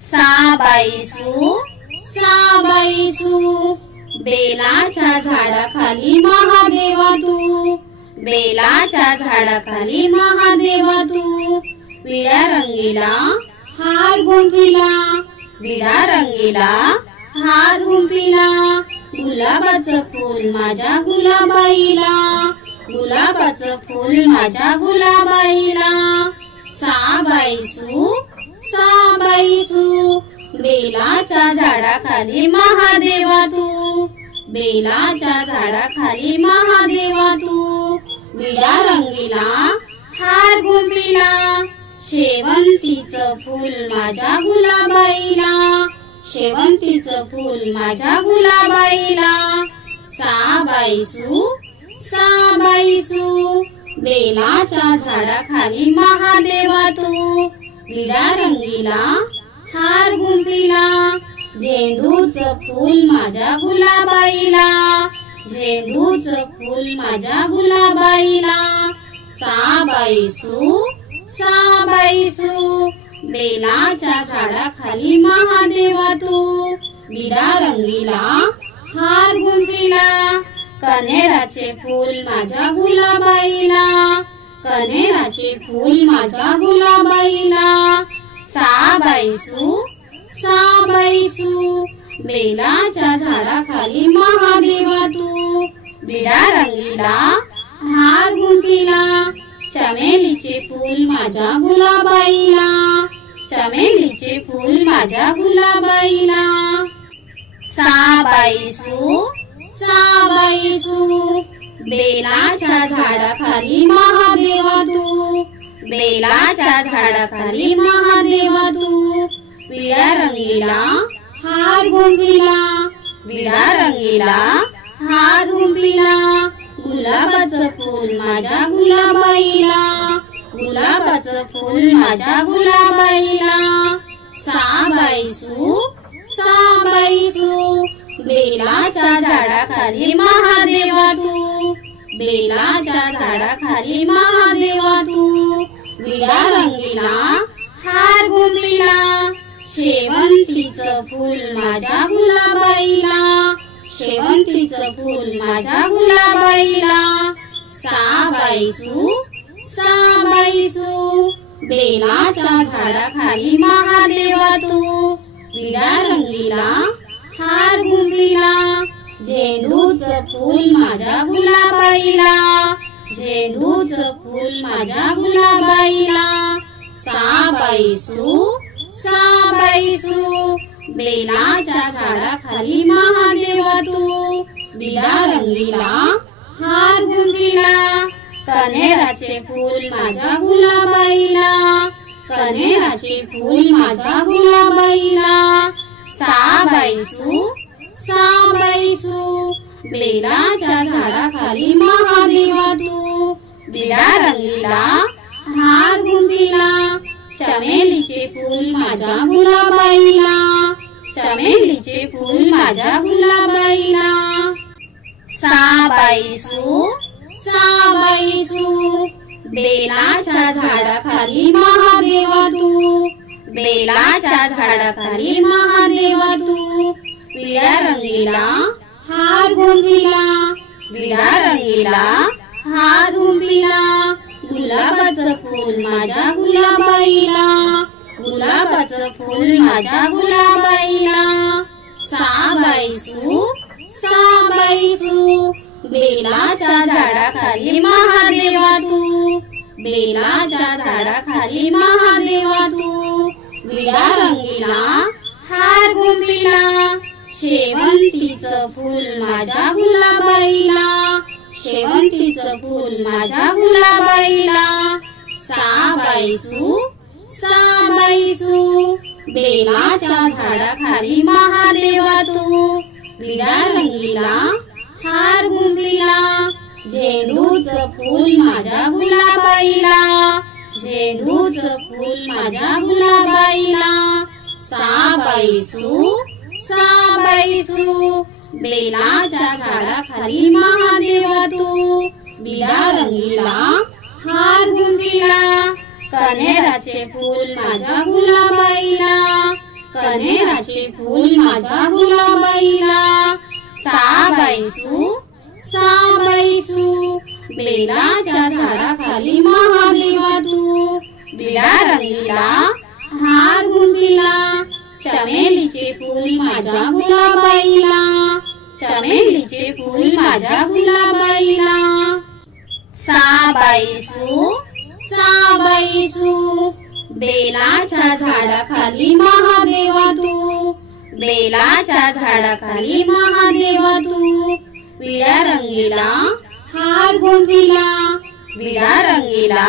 साबाईसू साबाईसू, बेलाच्या झाडाखाली महादेवा तू, बेलाच्या झाडाखाली महादेवा तू, विड्या रंगीला हार गुंफिला, विडा रंगीला हार गुंफिला, गुलाबाचं फूल माझ्या गुलाबाईला, गुलाबाचं फूल माझ्या गुलाबाईला, साबाईसू साबाईसू, बेलाच्या झाडाखाली महादेवा तू, बेलाच्या झाडाखाली महादेवा तू, विडा रंगीला हार गुंफिला, शेवंतीचं फूल माझ्या गुलाबाईला, शेवंतीचं फूल माझ्या गुलाबाईला, साबाईसू साबाईसू, बेलाच्या झाडाखाली महादेवा तू, विडा रंगीला हार गुंफिला, झेंडूचं फूल माझ्या गुलाबाईला, झेंडूचं फूल माझ्या गुलाबाईला, साबाईसू साबाईसू, बेलाच्या झाडाखाली महादेवा तू, विडा रंगीला हार गुंफिला, कनेराचे फूल माझ्या गुलाबाईला, कनेराचे फूल माझ्या गुलाबाईला, साबाईसू साबाईसू, बेलाच्या झाडाखाली महादेवा तू, विडा रंगीला हार गुंफिला, चमेलीचे फूल माझ्या गुलाबाईला, चमेलीचे फूल माझ्या गुलाबाईला, साबाईसू साबाईसू, बेलाच्या झाडाखाली महादेवा तू, बेलाच्या झाडाखाली महादेवा तू, विड्या रंगीला हार गुंफिला, विडा रंगीला हार गुंफिला, गुलाबाचं फूल माझ्या गुलाबाईला, गुलाबाचं फूल माझ्या गुलाबाईला, साबाईसू साबाईसू, बेलाच्या झाडाखाली महादेवा तू, बेलाच्या झाडाखाली महादेवा तू, विडा रंगीला हार गुंफिला, शेवंतीचं फूल माझ्या गुलाबाईला, शेवंतीचं फूल माझ्या गुलाबाईला, साबाईसू साबाईसू, बेलाच्या झाडाखाली महादेवा तू, विडा रंगीला हार गुंफिला, झेंडूचं फूल माझ्या गुलाबाईला, झेंडूचं फूल माझ्या गुलाबाईला, साबाईसू साबाईसू, बेलाच्या झाडाखाली महादेवा तू, विडा रंगीला हार गुंफिला, कनेराचे फूल माझ्या गुलाबाईला, कनेराचे फूल माझ्या गुलाबाईला, साबाईसू साबाईसू, बेलाच्या झाडाखाली महादेवा तू, विडा रंगीला हार गुंफिला, चमेलीचे फूल माझ्या गुलाबाईला, चमेलीचे फूल माझ्या गुलाबाईला, साबाईसू साबाईसू, बेलाच्या झाडाखाली महादेवा तू, बेलाच्या झाडाखाली महादेवा तू, विडा रंगीला हार गुंफिला, विडा रंगीला हार गुंफिला, गुलाबाचं फूल माझ्या गुलाबाईला, गुलाबाचं फूल माझ्या गुलाबाईला, साबाईसू साबाईसू, बेलाच्या झाडाखाली महादेवा तू, बेलाच्या झाडाखाली महादेवा तू, विडा रंगीला हार गुंफिला, शेवंतीचं फूल माझ्या गुलाबाईला, शेवंतीचं फूल माझ्या गुलाबाईला, साबाईसू साबाईसू, बेलाच्या झाडाखाली महादेवा तू, विडा रंगीला हार गुंफिला, झेंडूचं फूल माझ्या गुलाबाईला, झेंडूचं फूल माझ्या गुलाबाईला, साबाईसू साबाईसू, बेलाच्या झाडाखाली महादेवा तू, विडा रंगीला हार गुंफिला, कनेराचे फूल माझ्या गुलाबाईला, कण्हेराचे फूल माझ्या गुलाबाईला, साबाईसू साबाईसू बेलाच्या झाडाखाली महादेवा तू, विडा रंगीला हार गुंफिला, चमेलीचे फूल माझ्या गुलाबाईला, चमेलीचे फूल माझ्या गुलाबाईला, साबाईसू साबाईसू बेलाच्या झाडाखाली महादेवा तू, बेलाच्या झाडाखाली महादेवा तू, विडा रंगीला हार गुंफिला, विडा रंगीला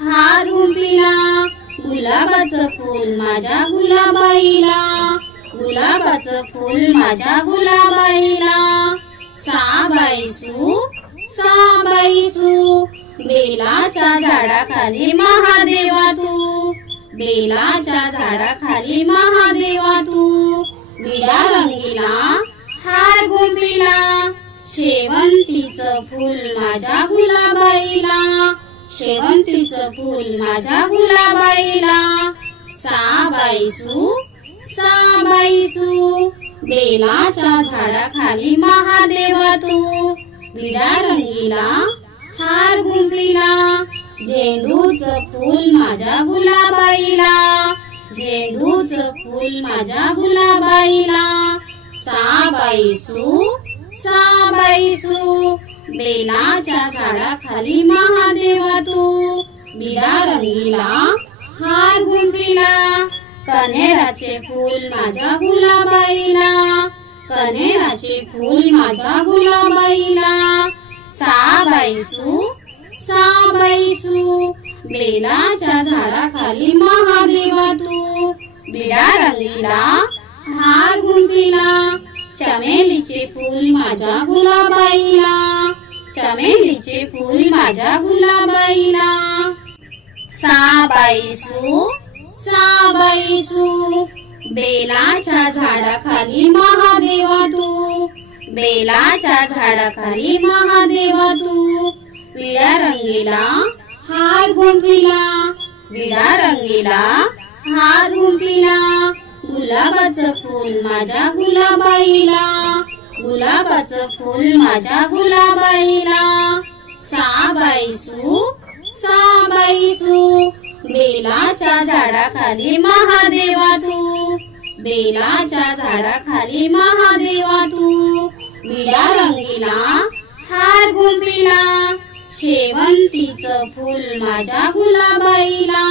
हार गुंफिला, गुलाबाचं फूल माझ्या गुलाबाईला, गुलाबाचं फूल माझ्या गुलाबाईला, साबाईसू साबाईसू बेलाच्या झाडाखाली महादेवा तू, बेलाच्या झाडाखाली महादेवा तू, विडा रंगीला हार गुंफिला, शेवंतीचं फूल माझ्या गुलाबाईला, शेवंतीचं फूल माझ्या गुलाबाईला, साबाईसू साबाईसू बेलाच्या झाडाखाली महादेवा तू, विडा रंगीला हार गुंफिला, झेंडूचं फूल माझ्या गुलाबाईला, झेंडूचं फूल माझ्या गुलाबाईला, साबाईसू साबाईसू बेलाच्या झाडाखाली महादेवा तू, विडा रंगीला हार गुंफिला, कण्हेराचे फूल माझ्या गुलाबाईला, कण्हेराचे फूल माझ्या गुलाबाईला, साबाईसू साबाईसू बेलाच्या झाडाखाली महादेवा तू, विडा रंगीला हार गुंफिला, चमेलीचे फूल माझ्या गुलाबाईला, चमेलीचे फूल माझ्या गुलाबाईला, साबाईसू साबाईसू बेलाच्या झाडाखाली महादेवा तू, बेलाच्या झाडाखाली महादेवा तू, विडा रंगीला हार गुंफिला, विडा रंगीला हार गुंफिला, गुलाबाचं फूल माझ्या गुलाबाईला, गुलाबाचं फूल माझ्या गुलाबाईला, साबाईसू साबाईसू बेलाच्या झाडाखाली महादेवा तू, बेलाच्या झाडाखाली महादेवा तू, विडा रंगीला हार गुंफिला, शेवंतीचं फूल माझ्या गुलाबाईला,